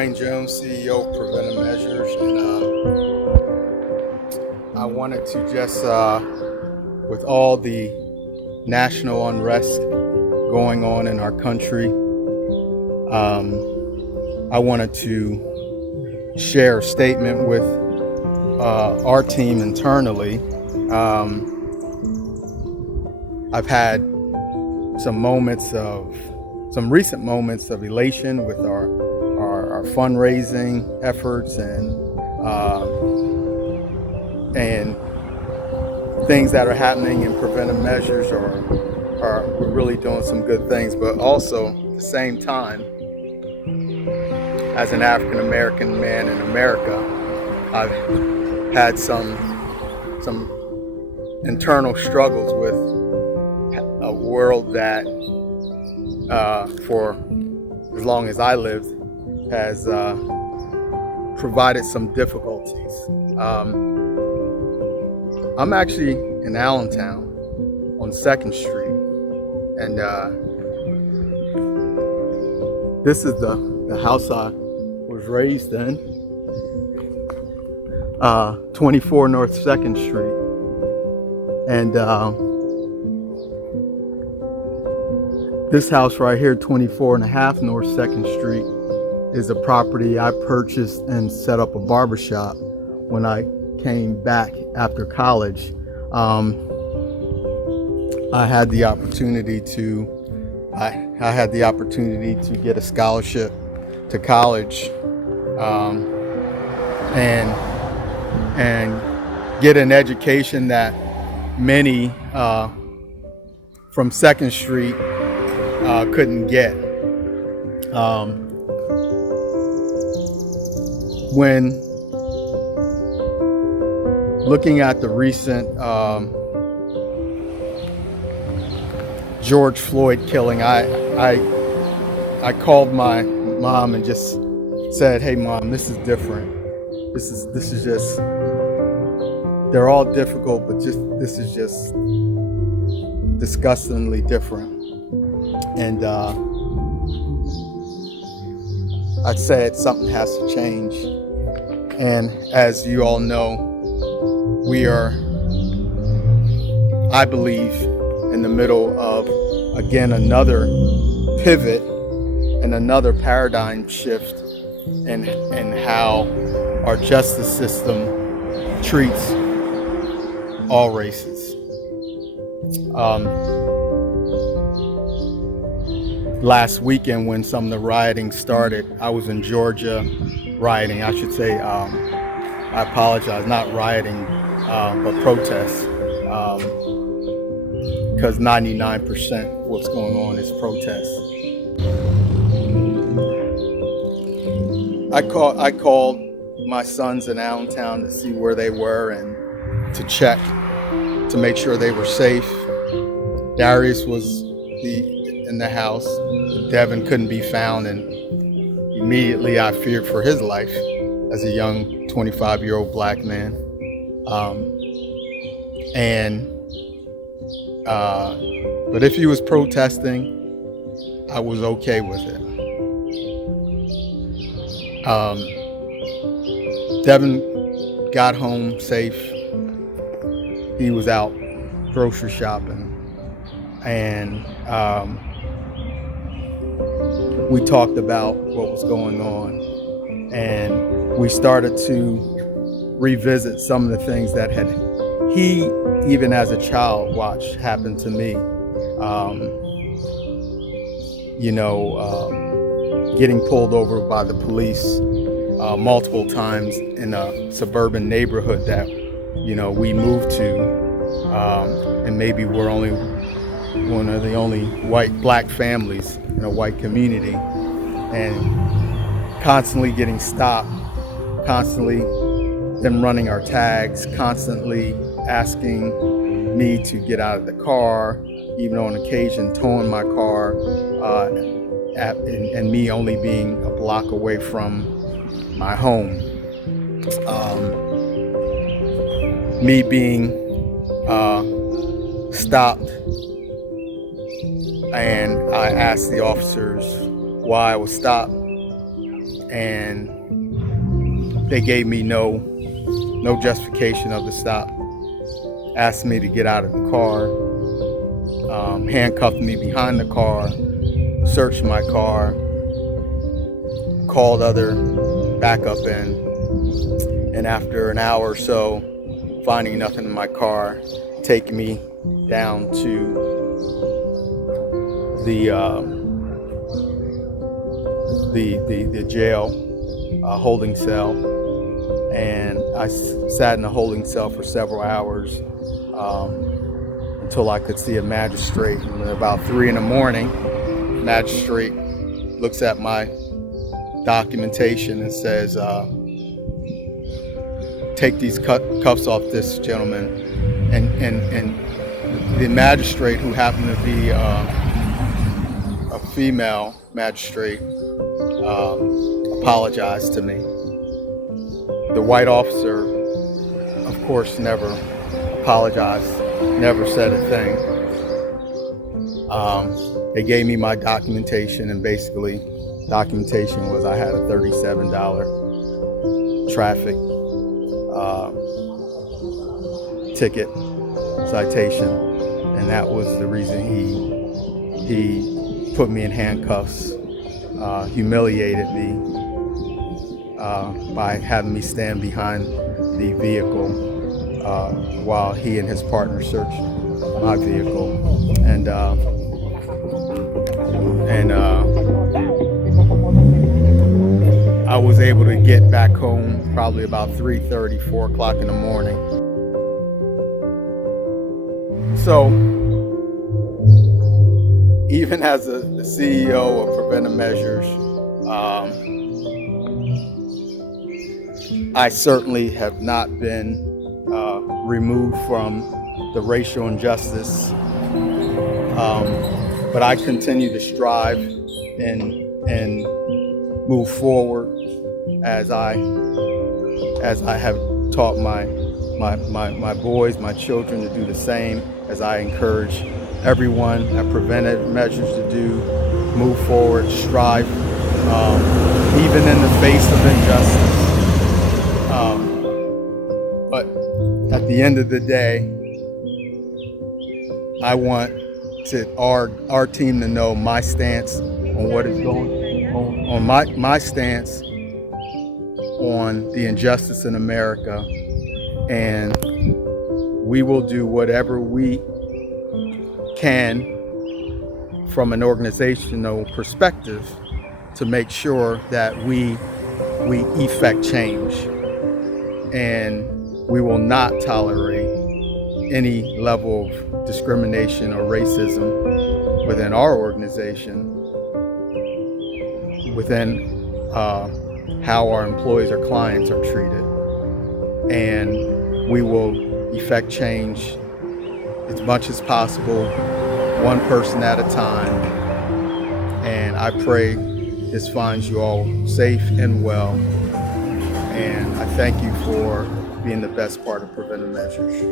Dwayne Jones, CEO of Preventive Measures, and I wanted to just, with all the national unrest going on in our country, I wanted to share a statement with our team internally. I've had some recent moments of elation with our fundraising efforts and things that are happening in preventive measures we're really doing some good things. But also at the same time, as an African American man in America, I've had some internal struggles with a world that for as long as I lived has provided some difficulties. I'm actually in Allentown on 2nd Street, and this is the house I was raised in, 24 North 2nd Street. And this house right here, 24 and a half North 2nd Street, is a property I purchased and set up a barbershop when I came back after college. I had the opportunity to get a scholarship to college and get an education that many from 2nd Street couldn't get. When looking at the recent George Floyd killing, I called my mom and just said, "Hey mom, this is different. This is just, they're all difficult, but this is just disgustingly different." And I said something has to change. And as you all know, we are, I believe, in the middle of, again, another pivot and another paradigm shift in how our justice system treats all races. Last weekend, when some of the rioting started, I was in Georgia rioting. I should say, I apologize, not rioting, but protests, because 99% of what's going on is protests. I called my sons in Allentown to see where they were and to check to make sure they were safe. Darius was in the house. Devin couldn't be found, and immediately I feared for his life as a young 25-year-old black man. But if he was protesting, I was okay with it. Devin got home safe. He was out grocery shopping, and we talked about what was going on, and we started to revisit some of the things that he, even as a child, watched happen to me. Getting pulled over by the police multiple times in a suburban neighborhood that, we moved to, and maybe we're only one of the only black families in a white community, and constantly getting stopped, constantly them running our tags, constantly asking me to get out of the car, even on occasion towing my car, and me only being a block away from my home. Me being stopped, and I asked the officers why I was stopped, and they gave me no justification of the stop. Asked me to get out of the car, handcuffed me behind the car, searched my car, called other backup in, and after an hour or so, finding nothing in my car, take me down to the jail holding cell, and I sat in the holding cell for several hours until I could see a magistrate. And about 3 a.m, magistrate looks at my documentation and says, take these cuffs off this gentleman. And the magistrate, who happened to be a female magistrate, apologized to me. The white officer, of course, never apologized, never said a thing. They gave me my documentation, and basically documentation was I had a $37 traffic ticket citation, and that was the reason he put me in handcuffs, humiliated me by having me stand behind the vehicle while he and his partner searched my vehicle, and I was able to get back home probably about 3:30, 4 o'clock in the morning. So even as the CEO of Preventive Measures, I certainly have not been removed from the racial injustice, but I continue to strive and move forward as I have taught my boys, my children, to do the same, as I encourage everyone at Preventive Measures to do, move forward, strive, even in the face of injustice. But at the end of the day, I want our team to know my stance on what is going on, my stance on the injustice in America, and we will do whatever we can from an organizational perspective to make sure that we effect change, and we will not tolerate any level of discrimination or racism within our organization, within how our employees or clients are treated, and we will effect change as much as possible, one person at a time. And I pray this finds you all safe and well, and I thank you for being the best part of Preventive Measures.